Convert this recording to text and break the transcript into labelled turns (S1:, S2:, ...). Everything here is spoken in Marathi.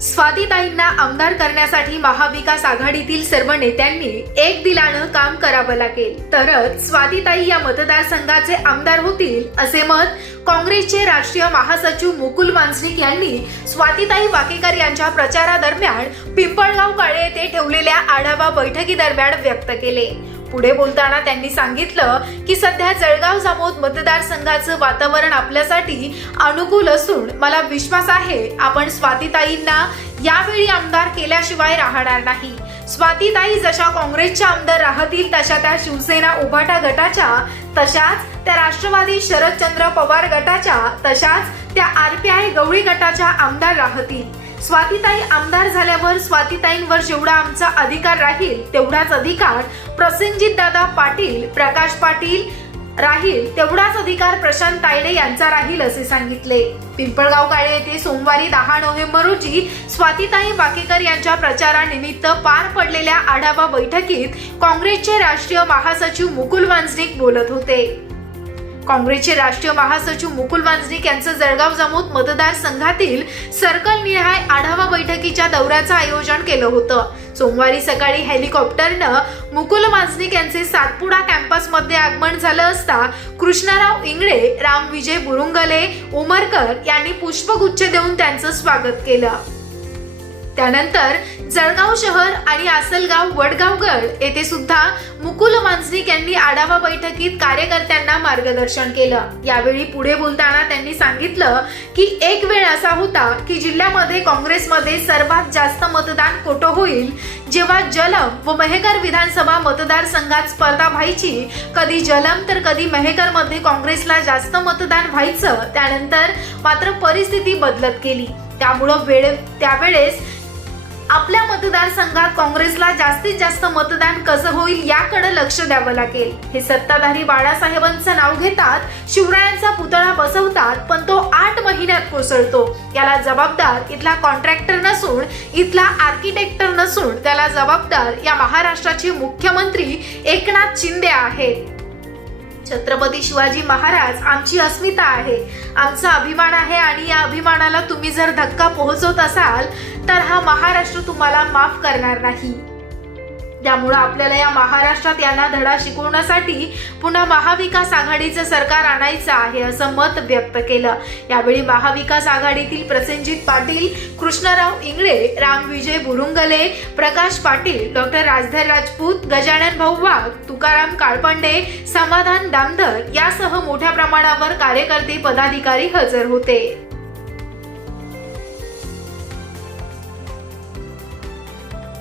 S1: स्वातीताईंना आमदार करण्यासाठी महाविकास आघाडीतील सर्व नेत्यांनी एक दिलानं काम करावं लागेल. तरच स्वातीताई या मतदारसंघाचे आमदार होतील असे मत काँग्रेसचे राष्ट्रीय महासचिव मुकुल मांजनिक यांनी स्वातीताई वाकेकर यांच्या प्रचारादरम्यान पिंपळगाव काळे येथे ठेवलेल्या आढावा बैठकीदरम्यान व्यक्त केले. पुढे बोलताना त्यांनी सांगितलं की सध्या जळगाव जामोद मतदारसंघाचं वातावरण आपल्यासाठी अनुकूल असून मला विश्वास आहे आपण स्वातीताईंना यावेळी आमदार केल्याशिवाय राहणार नाही. स्वातीताई जशा काँग्रेसच्या आमदार राहतील तशा त्या शिवसेना उभाटा गटाच्या तशाच त्या राष्ट्रवादी शरदचंद्र पवार गटाच्या तशाच त्या आर पी आय गवळी गटाच्या आमदार राहतील. स्वातीताई आमदार झाल्यावर स्वातीताईंवर जेवढा आमचा अधिकार राहील तेवढाच अधिकार प्रसेनजित दादा पाटील प्रकाश पाटील राहील तेवढाच अधिकार प्रशांत तायडे यांचा राहील असे सांगितले. पिंपळगाव काळे येथे सोमवारी दहा नोव्हेंबर रोजी स्वातीताई वाकेकर यांच्या प्रचारानिमित्त पार पडलेल्या आढावा बैठकीत काँग्रेसचे राष्ट्रीय महासचिव मुकुल वांजनिक बोलत होते. काँग्रेसचे राष्ट्रीय महासचिव मुकुल वांजनिक यांचं जळगाव जामोद मतदारसंघातील सर्कल निहाय आढावा बैठकीच्या दौऱ्याचं आयोजन केलं होतं. सोमवारी सकाळी हेलिकॉप्टरनं मुकुल वांजनिक यांचे सातपुडा कॅम्पसमध्ये आगमन झालं असता कृष्णराव इंगळे राम विजय बुरुंगले उमरकर यांनी पुष्पगुच्छ देऊन त्यांचं स्वागत केलं. त्यानंतर जळगाव शहर आणि आसलगाव वडगावगड येथे सुद्धा मुकुल मांजनिक यांनी आढावा बैठकीत कार्यकर्त्यांना मार्गदर्शन केलं. यावेळी पुढे बोलताना त्यांनी सांगितलं की एक वेळ असा होता की जिल्ह्यामध्ये काँग्रेसमध्ये सर्वात जास्त मतदान कोठं होईल? जेव्हा जलम व मेहकर विधानसभा मतदारसंघात स्पर्धा व्हायची कधी जलम तर कधी मेहकरमध्ये काँग्रेसला जास्त मतदान व्हायचं त्यानंतर मात्र परिस्थिती बदलत गेली. त्यामुळं वेळ त्यावेळेस आपल्या मतदारसंघात काँग्रेसला जास्तीत जास्त मतदान कसं होईल याकडे लक्ष द्यावं लागेल. हे सत्ताधारी बाळासाहेबांचं नाव घेतात शिवरायांचा पुतळा बसवतात पण तो आठ महिन्यात कोसळतो. याला जबाबदार इथला कॉन्ट्रॅक्टर नसून इथला आर्किटेक्टर नसून त्याला जबाबदार या महाराष्ट्राचे मुख्यमंत्री एकनाथ शिंदे आहेत. छत्रपती शिवाजी महाराज आमची अस्मिता आहे. आमचा अभिमान आहे आणि या अभिमानाला तुम्ही जर धक्का पोहोचवत असाल तर हा महाराष्ट्र तुम्हाला माफ करणार नाही. त्यामुळं आपल्याला या महाराष्ट्रात यांना धडा शिकवण्यासाठी पुन्हा महाविकास आघाडीचं सरकार आणायचं आहे असं मत व्यक्त केलं. यावेळी महाविकास आघाडीतील प्रसेनजित पाटील कृष्णराव इंगळे राम विजय बुरुंगले प्रकाश पाटील डॉक्टर राजधर राजपूत गजानन भाऊ वाघ तुकाराम काळपंडे समाधान दामधर यासह मोठ्या प्रमाणावर कार्यकर्ते पदाधिकारी हजर होते.